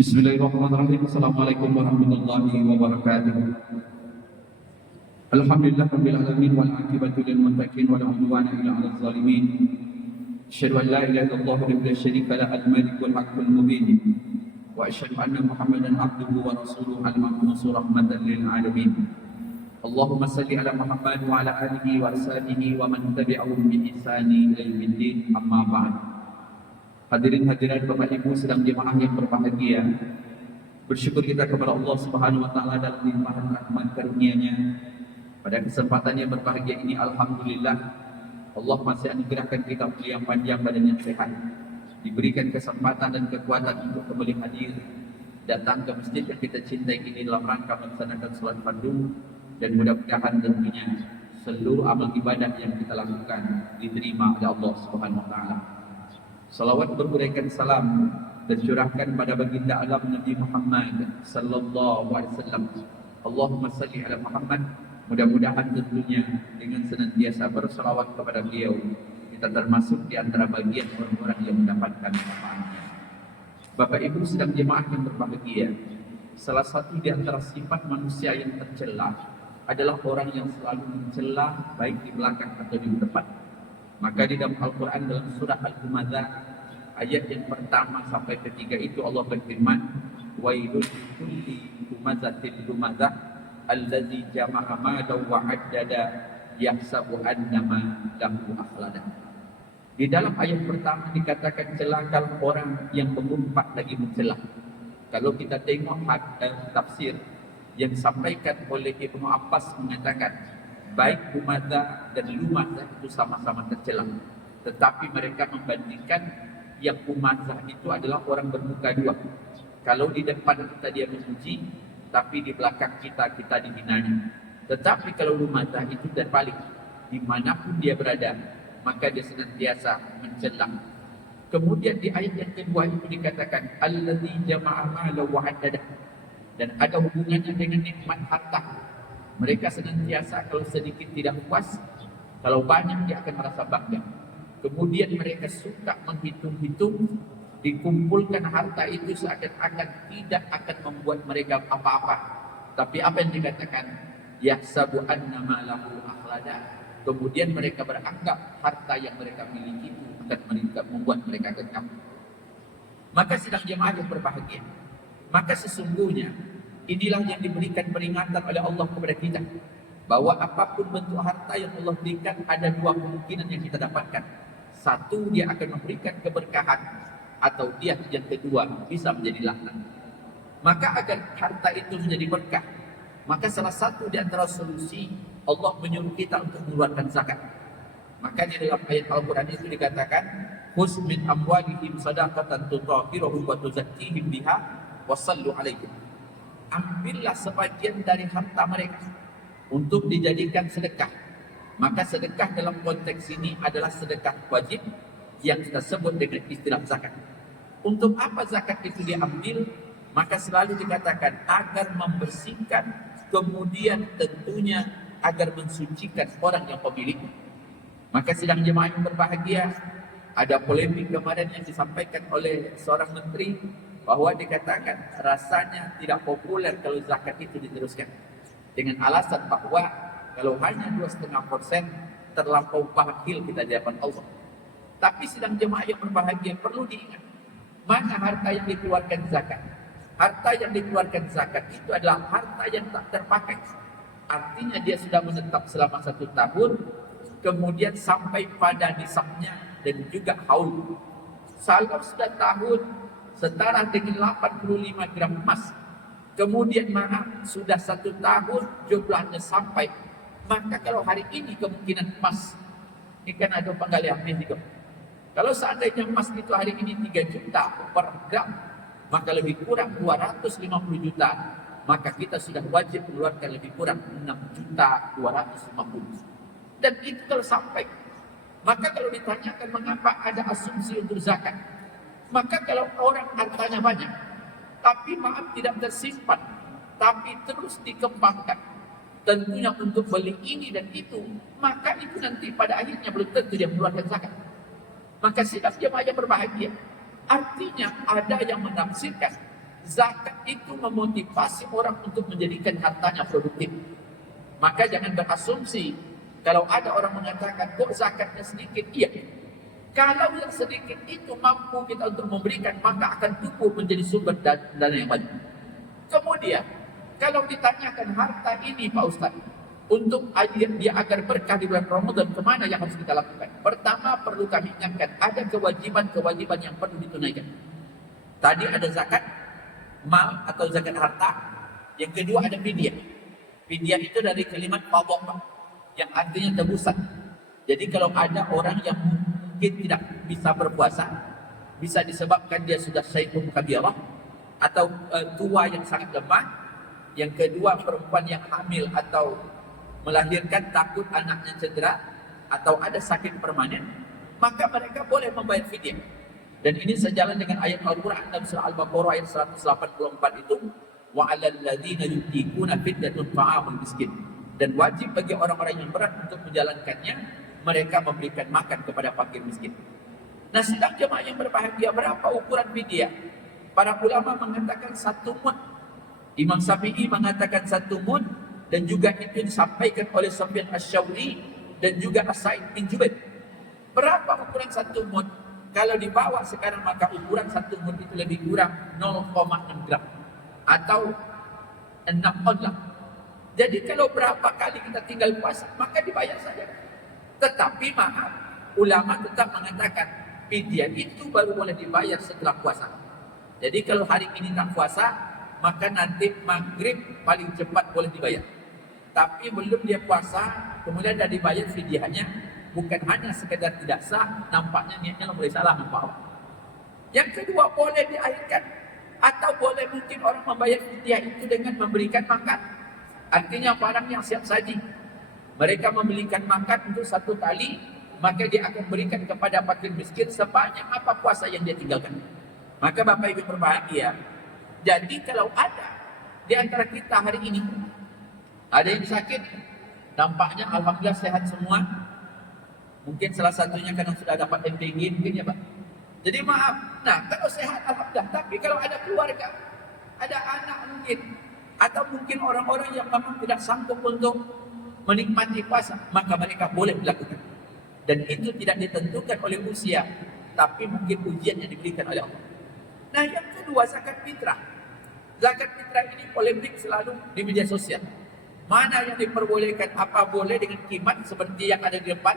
Bismillahirrahmanirrahim. Assalamualaikum warahmatullahi wabarakatuh. Alhamdulillah rabbil alamin wal aqibatu lil muttaqin wa la udwana illa 'alal zalimin. Asyhadu an la ilaha illallah wahdahu la syarika lah al-malik wal haqqul mubin. Wa asyhadu anna Muhammadan abduhu wa rasuluhu al-mab'uts rahmatan lil alamin. Allahumma salli ala Muhammad wa ala alihi wa ashabihi wa man tabi'ahum bi ihsani ila yaumiddin. Amma ba'd. Hadirin hadirat Bapak Ibu sedang jemaah yang berbahagia. Bersyukur kita kepada Allah Subhanahu wa taala dalam limpahan rahmat karunia-Nya. Pada kesempatan yang berbahagia ini alhamdulillah Allah masih anugerahkan kita umur yang panjang, badan yang sehat. Diberikan kesempatan dan kekuatan untuk kembali hadir datang ke masjid yang kita cintai ini dalam rangka melaksanakan salat fardu, dan mudah-mudahan tentunya seluruh amal ibadah yang kita lakukan diterima oleh Allah Subhanahu wa taala. Salawat berkuraikan salam tercurahkan pada baginda alam Nabi Muhammad sallallahu alaihi wasallam. Allahumma salli ala Muhammad. Mudah-mudahan tentunya dengan senantiasa bersalawat kepada beliau kita termasuk di antara bagian orang-orang yang mendapatkan manfaatnya. Bapak Ibu sedang jemaah yang berbahagia, salah satu di antara sifat manusia yang tercela adalah orang yang selalu mencela baik di belakang atau di depan. Maka di dalam Al-Quran dalam surah Al-Humazah ayat yang pertama sampai ketiga itu Allah berfirman, wailul likulli humazatin lumazah allazi jama'a malan wa 'addada yahsabu annama lahu akhlada. Di dalam ayat pertama dikatakan celaka orang yang mengumpat lagi mencela. Kalau kita tengok tafsir yang disampaikan oleh Ibnu Abbas mengatakan baik humazah dan lumazah itu sama-sama tercela, tetapi mereka membandingkan yang humazah itu adalah orang bermuka dua. Kalau di depan kita dia memuji, tapi di belakang kita dihinanya. Tetapi kalau lumazah itu terbalik, dimanapun dia berada maka dia senantiasa mencela. Kemudian di ayat yang kedua itu dikatakan allazi jama'a malan wa 'addada, dan ada hubungannya dengan nikmat harta. Mereka senantiasa kalau sedikit tidak puas, kalau banyak dia akan merasa bangga. Kemudian mereka suka menghitung-hitung, dikumpulkan harta itu seakan-akan tidak akan membuat mereka apa-apa. Tapi apa yang dikatakan? Yahsabu annama lahu akhlada. Kemudian mereka beranggap harta yang mereka miliki itu akan membuat mereka kekal. Maka sedang jemaah yang berbahagia, maka sesungguhnya inilah yang diberikan peringatan oleh Allah kepada kita, bahwa apapun bentuk harta yang Allah berikan ada dua kemungkinan yang kita dapatkan. Satu, dia akan memberikan keberkahan, atau dia yang kedua bisa menjadi laknat. Maka agar harta itu menjadi berkah, maka salah satu di antara solusi Allah menyuruh kita untuk mengeluarkan zakat. Maka di dalam ayat Al-Quran itu dikatakan khudz min amwalihim shadaqatan tutahhiruhum wa tuzakkihim biha wa sallu alaihim. Ambillah sebagian dari harta mereka untuk dijadikan sedekah. Maka sedekah dalam konteks ini adalah sedekah wajib yang kita sebut dengan istilah zakat. Untuk apa zakat itu diambil? Maka selalu dikatakan agar membersihkan, kemudian tentunya agar mensucikan orang yang pemiliknya. Maka sidang jemaah yang berbahagia, ada polemik kemarin yang disampaikan oleh seorang menteri, bahwa dikatakan rasanya tidak populer kalau zakat itu diteruskan, dengan alasan bahwa kalau hanya 2,5% terlampau bakhil kita di hadapan Allah. Tapi sedang jemaah yang berbahagia perlu diingat, mana harta yang dikeluarkan zakat? Harta yang dikeluarkan zakat itu adalah harta yang tak terpakai. Artinya dia sudah menetap selama 1 tahun, kemudian sampai pada nisabnya dan juga haul. Kalau sudah tahun setara dengan 85 gram emas, kemudian sudah 1 tahun jumlahnya sampai, maka kalau hari ini kemungkinan emas, ini kan ada penggalian juga. Kalau seandainya emas itu hari ini 3 juta per gram, maka lebih kurang 250 juta, maka kita sudah wajib mengeluarkan lebih kurang 6 juta 250. Dan itu kalau sampai, maka kalau ditanyakan mengapa ada asumsi untuk zakat, maka kalau orang hartanya banyak, tapi maaf tidak tersimpan, tapi terus dikembangkan, tentunya untuk beli ini dan itu, maka itu nanti pada akhirnya belum tentu dia mengeluarkan zakat. Maka sidang jemaah yang berbahagia, artinya ada yang menafsirkan Zakat itu memotivasi orang untuk menjadikan hartanya produktif. Maka jangan berasumsi kalau ada orang mengatakan kok zakatnya sedikit. Iya, kalau yang sedikit itu mampu kita untuk memberikan, maka akan tumbuh menjadi sumber dana yang banyak. Kemudian kalau ditanyakan harta ini Pak Ustaz, untuk dia agar berkah di bulan Ramadan, kemana yang harus kita lakukan? Pertama, perlu kami ingatkan, ada kewajiban-kewajiban yang perlu ditunaikan. Tadi ada zakat mal atau zakat harta. Yang kedua ada fidyah. Fidyah itu dari kalimat qadha, yang artinya tebusan. Jadi kalau ada orang yang mungkin tidak bisa berpuasa, bisa disebabkan dia sudah syaikhun kabirah atau tua yang sangat lemah. Yang kedua, perempuan yang hamil atau melahirkan takut anaknya cedera atau ada sakit permanen, maka mereka boleh membayar fidyah. Dan ini sejalan dengan ayat Al-Quran dalam surah Al-Baqarah ayat 184 itu, wa 'alal ladzina yutiquna fidyatun ta'amul miskin. Dan wajib bagi orang-orang yang berat untuk menjalankannya, mereka memberikan makan kepada fakir miskin. Nah, sidang jemaah yang berbahagia, berapa ukuran fidyah? Para ulama mengatakan 1 mud. Imam Syafi'i mengatakan 1 mud, dan juga itu disampaikan oleh Sufyan Asy-Syauri dan juga As-Sa'id bin Jubair. Berapa ukuran 1 mud? Kalau dibawa sekarang maka ukuran 1 mud itu lebih kurang 0,6 gram atau 6 onlah. Jadi kalau berapa kali kita tinggal puasa, maka dibayar saja. Tetapi maaf, ulama tetap mengatakan fidyah itu baru boleh dibayar setelah puasa. Jadi kalau hari ini tak puasa, maka nanti maghrib paling cepat boleh dibayar. Tapi belum dia puasa, kemudian dah dibayar fidyahnya, bukan hanya sekedar tidak sah, nampaknya niatnya mulai salah nampak. Yang kedua, boleh diakhirkan atau boleh mungkin orang membayar fidyah itu dengan memberikan makan. Artinya barang yang siap saji. Mereka membelikan makan untuk 1 kali, maka dia akan berikan kepada fakir miskin sebanyak apa puasa yang dia tinggalkan. Maka Bapak Ibu berbahagia. Jadi kalau ada di antara kita hari ini ada yang sakit, nampaknya alhamdulillah sehat semua. Mungkin salah satunya karena sudah dapat MPG mungkin ya Pak. Jadi maaf, nah kalau sehat alhamdulillah. Tapi kalau ada keluarga, ada anak mungkin, atau mungkin orang-orang yang memang tidak sanggup untuk menikmati puasa, maka mereka boleh melakukan. Dan itu tidak ditentukan oleh usia, tapi mungkin ujian yang diberikan oleh Allah. Nah yang kedua, zakat fitrah. Zakat fitrah ini polemik selalu di media sosial. Mana yang diperbolehkan, apa boleh dengan kimat seperti yang ada di depan,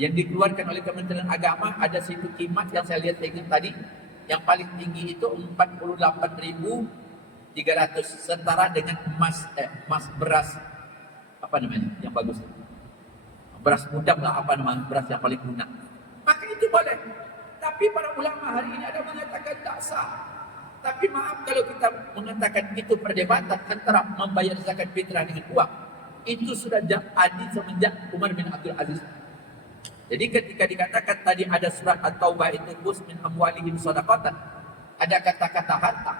yang dikeluarkan oleh Kementerian Agama. Ada situ kimat yang saya lihat tadi, yang paling tinggi itu 48.300, setara dengan emas beras apa namanya yang bagus, beras mudam lah, apa namanya, beras yang paling lunak. Maka itu boleh. Tapi para ulama hari ini ada mengatakan tak sah. Tapi maaf, kalau kita mengatakan itu perdebatan antara membayar zakat fitrah dengan uang, itu sudah ada semenjak Umar bin Abdul Aziz. Jadi ketika dikatakan tadi ada surat At-Taubah itu khudz min amwalihim shadaqatan, ada kata-kata harta,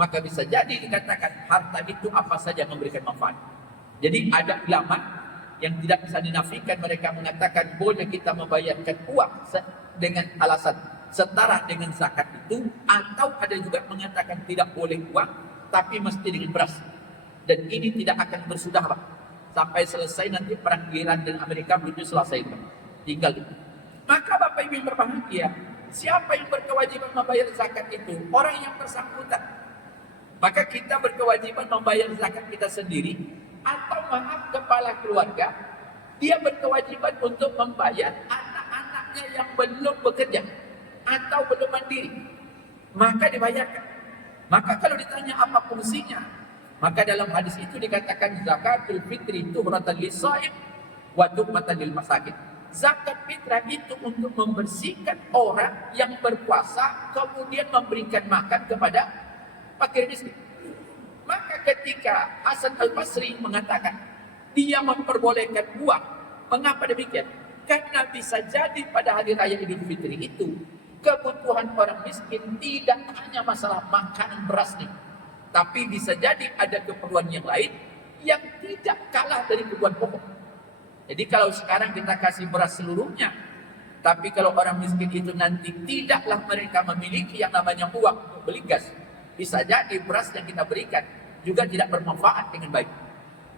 maka bisa jadi dikatakan harta itu apa saja memberikan manfaat. Jadi ada ulama yang tidak bisa dinafikan, mereka mengatakan boleh kita membayarkan uang dengan alasan setara dengan zakat itu, atau ada juga mengatakan tidak boleh uang tapi mesti dengan beras. Dan ini tidak akan bersudah Pak, sampai selesai nanti perang Iran dan Amerika belum selesai Pak. Tinggal itu. Maka Bapak Ibu yang berbahagia, siapa yang berkewajiban membayar zakat itu? Orang yang bersangkutan. Maka kita berkewajiban membayar zakat kita sendiri, atau maaf kepala keluarga, dia berkewajiban untuk membayar anak-anaknya yang belum bekerja atau belum mandiri, maka dibayarkan. Maka kalau ditanya apa fungsinya, maka dalam hadis itu dikatakan zakatul fitri tuhratan lis-shaim wa tuqmatan lil masakin. Zakat fitrah itu untuk membersihkan orang yang berpuasa, kemudian memberikan makan kepada fakir miskin. Maka ketika Hasan Al-Basri mengatakan dia memperbolehkan uang, mengapa demikian? Karena bisa jadi pada hari raya Idul Fitri itu kebutuhan orang miskin tidak hanya masalah makanan beras nih, tapi bisa jadi ada keperluan yang lain yang tidak kalah dari kebutuhan pokok. Jadi kalau sekarang kita kasih beras seluruhnya, tapi kalau orang miskin itu nanti tidaklah mereka memiliki yang namanya uang untuk beli gas, bisa jadi beras yang kita berikan juga tidak bermanfaat dengan baik.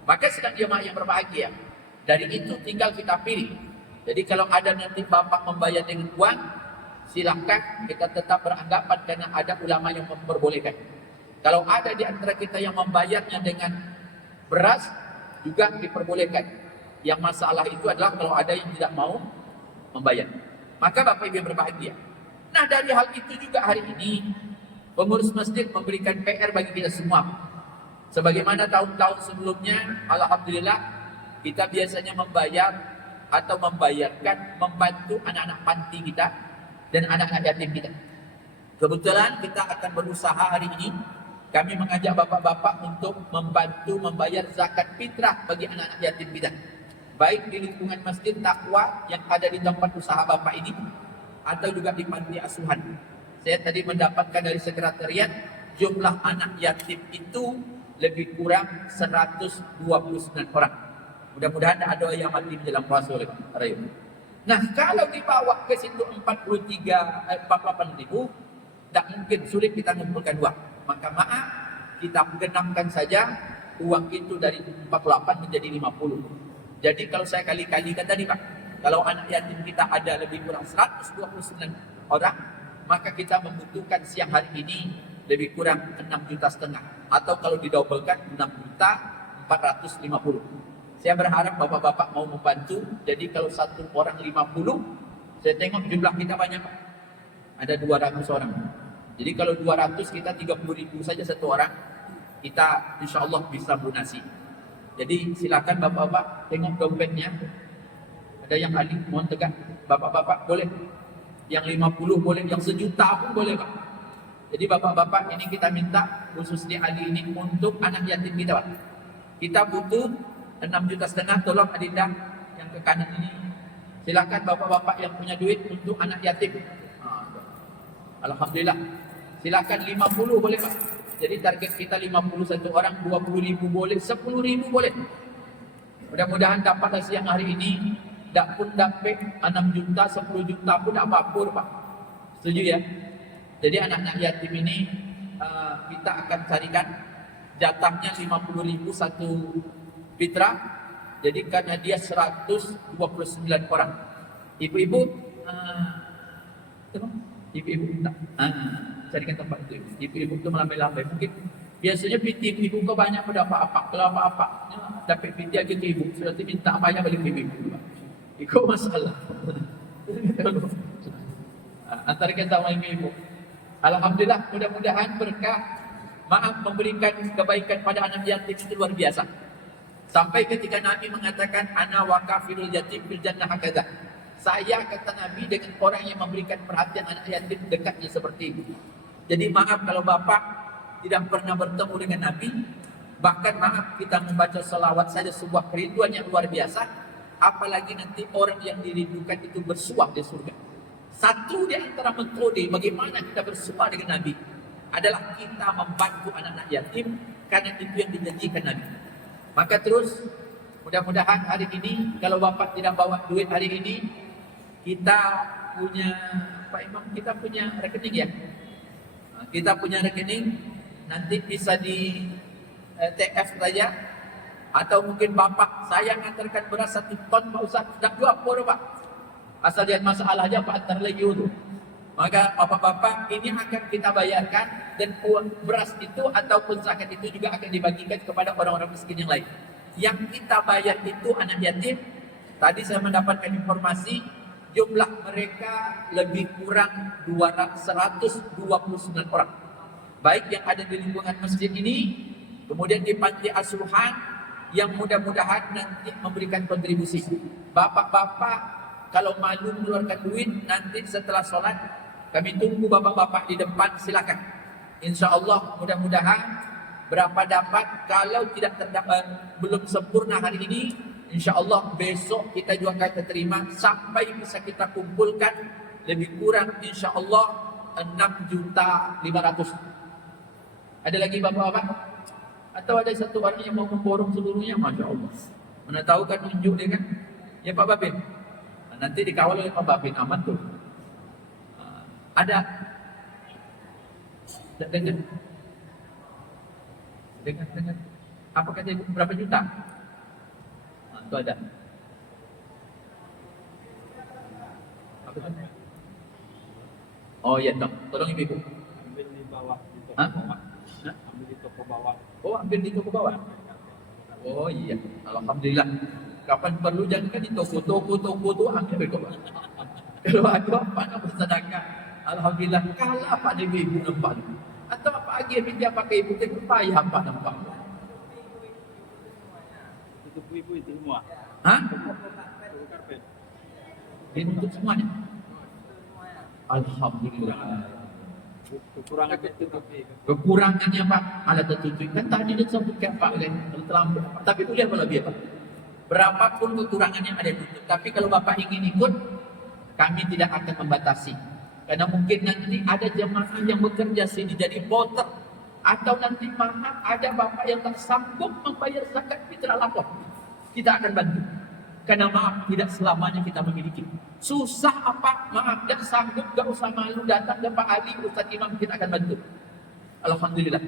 Maka sedang jemaah yang berbahagia, dari itu tinggal kita pilih. Jadi kalau ada nanti bapak membayar dengan uang, silahkan, kita tetap beranggapan karena ada ulama yang memperbolehkan. Kalau ada di antara kita yang membayarnya dengan beras, juga diperbolehkan. Yang masalah itu adalah kalau ada yang tidak mau membayar. Maka Bapak Ibu yang berbahagia. Nah, dari hal itu juga hari ini pengurus masjid memberikan PR bagi kita semua. Sebagaimana tahun-tahun sebelumnya, alhamdulillah kita biasanya membayar atau membantu anak-anak panti kita dan anak-anak yatim kita. Kebetulan kita akan berusaha hari ini, kami mengajak bapak-bapak untuk membantu membayar zakat fitrah bagi anak-anak yatim kita, baik di lingkungan Masjid Taqwa yang ada di tempat usaha bapak ini, atau juga di panti asuhan. Saya tadi mendapatkan dari sekretariat, jumlah anak yatim itu lebih kurang 129 orang. Mudah-mudahan ada yang mati menjelang puasa oleh Rayu. Nah, kalau dibawa ke situ 48 ribu, tak mungkin, sulit kita mengumpulkan uang. Maka maaf, kita genapkan saja uang itu dari 48 menjadi 50. Jadi kalau saya kali-kalikan tadi Pak, kalau anak yatim kita ada lebih kurang 129 orang, maka kita membutuhkan siang hari ini lebih kurang 6,5 juta, atau kalau didobelkan 6,450 juta. Saya berharap bapak-bapak mau membantu. Jadi kalau satu orang 50, saya tengok jumlah kita banyak Pak, ada 200 orang. Jadi kalau 200 kita 30 ribu saja satu orang, kita insya Allah bisa lunasi. Jadi silakan bapak-bapak tengok dompetnya. Ada yang ahli, mohon tegak. Bapak-bapak boleh. Yang 50 boleh, yang 1 juta pun boleh Pak. Jadi bapak-bapak ini kita minta khusus di ahli ini untuk anak yatim kita Pak. Kita butuh 6,5 juta, tolong Adinda yang ke kanan ini. Silakan bapak-bapak yang punya duit untuk anak yatim. Alhamdulillah. Silakan 50 boleh Pak. Jadi target kita 51 orang, 20 ribu boleh, 10 ribu boleh. Mudah-mudahan dapat siang hari ini. Tak pun dapat 6 juta, 10 juta pun tak apa-apa Pak. Setuju ya? Jadi anak-anak yatim ini kita akan carikan jatahnya 50 ribu satu fitrah. Jadi karena dia 129 orang. Ibu-ibu, ibu-ibu tak, carikan tempat itu. Ibu-ibu itu melambai-lambai. Mungkin biasanya piti ibu kau banyak pada apa-apa. Kalau apa-apa dapat piti aja ke ibu, sudah minta banyak balik ke ibu. Ikut masalah. Antara kita sama ibu. Alhamdulillah, mudah-mudahan berkah. Maaf, memberikan kebaikan pada anak yatim itu luar biasa. Sampai ketika Nabi mengatakan, ana wa kafirul yatim fil jannah hakadha. Saya, kata Nabi, dengan orang yang memberikan perhatian anak yatim dekatnya seperti itu. Jadi maaf kalau bapak tidak pernah bertemu dengan Nabi. Bahkan maaf, kita membaca salawat saja sebuah kerinduan yang luar biasa. Apalagi nanti orang yang dirindukan itu bersuah di surga. Satu di antara metode bagaimana kita bersuah dengan Nabi adalah kita membantu anak-anak yatim, karena itu yang dijanjikan Nabi. Maka terus mudah-mudahan hari ini, kalau bapak tidak bawa duit hari ini, kita punya Pak Imam, kita punya rekening ya. Kita punya rekening, nanti bisa di TF saja. Atau mungkin bapak, saya ngantarkan beras 1 ton Pak Ustaz, tak jual apa Pak. Asal lihat masalah aja Pak, antar lagi itu. Maka bapak-bapak ini akan kita bayarkan, dan uang beras itu ataupun zakat itu juga akan dibagikan kepada orang-orang miskin yang lain. Yang kita bayar itu anak yatim. Tadi saya mendapatkan informasi jumlah mereka lebih kurang 129 orang. Baik yang ada di lingkungan masjid ini, kemudian di panti asuhan, yang mudah-mudahan nanti memberikan kontribusi. Bapak-bapak kalau malu mengeluarkan duit, nanti setelah sholat kami tunggu bapak-bapak di depan, silakan. Insya Allah mudah-mudahan berapa dapat, kalau tidak terdapat, belum sempurna hari ini, insya Allah besok kita juga akan terima sampai bisa kita kumpulkan lebih kurang insya Allah 6,5 juta. Ada lagi bapak-bapak? Atau ada satu orang yang mau memborong seluruhnya? Masya Allah. Mana tahu kan tunjuk dia kan? Ya Pak Babin. Nanti dikawal oleh Pak Babin, aman tuh. Ada. dengan apa kata ibu, berapa juta? Itu ada. Apa tu? Oh ya, tolong ibu. Ambil di bawah, di toko Hah? bawah. Hah? Ambil di toko bawah. Oh, ambil di toko bawah. Oh iya, alhamdulillah. Kapan perlu jangan kan di toko tu ambil kau. Kalau ada apa nak bersedekah, alhamdulillah. Kalau apa ada ibu nampak, atau apa lagi dia pakai ibu tu payah apa nampak. Tutup ibu itu semua. Hah? Tutup karpet. Dia nutup semuanya. Alhamdulillah. Kekurangan tutup Kekurangannya Pak, alat tertutup. Kan tadi dia sebutkan Pak kan, terlambat. Tapi boleh apa lebih Pak? Berapapun kekurangannya ada tutup. Tapi kalau Bapak ingin ikut, kami tidak akan membatasi. Karena mungkin nanti ada jemaah yang bekerja sini jadi voter. Atau nanti maaf ada Bapak yang tak sanggup membayar zakat fitrah lapor. Kita akan bantu. Karena maaf tidak selamanya kita memiliki. Susah apa? Maaf dan sanggup, gak usah malu datang ke Pak Ali, Ustaz Imam, kita akan bantu. Alhamdulillah.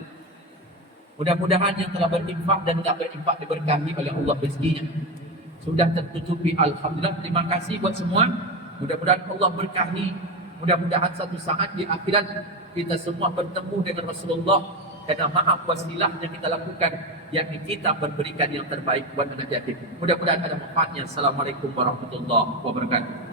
Mudah-mudahan yang telah berinfak dan tak berinfak diberkahi oleh Allah rezekinya. Sudah tertutupi, alhamdulillah. Terima kasih buat semua. Mudah-mudahan Allah berkahi. Mudah-mudahan satu saat di akhirat kita semua bertemu dengan Rasulullah. Karena maaf wasilah yang kita lakukan, yakni kita memberikan yang terbaik buat anak yatim. Mudah-mudahan ada manfaatnya. Assalamualaikum warahmatullahi wabarakatuh.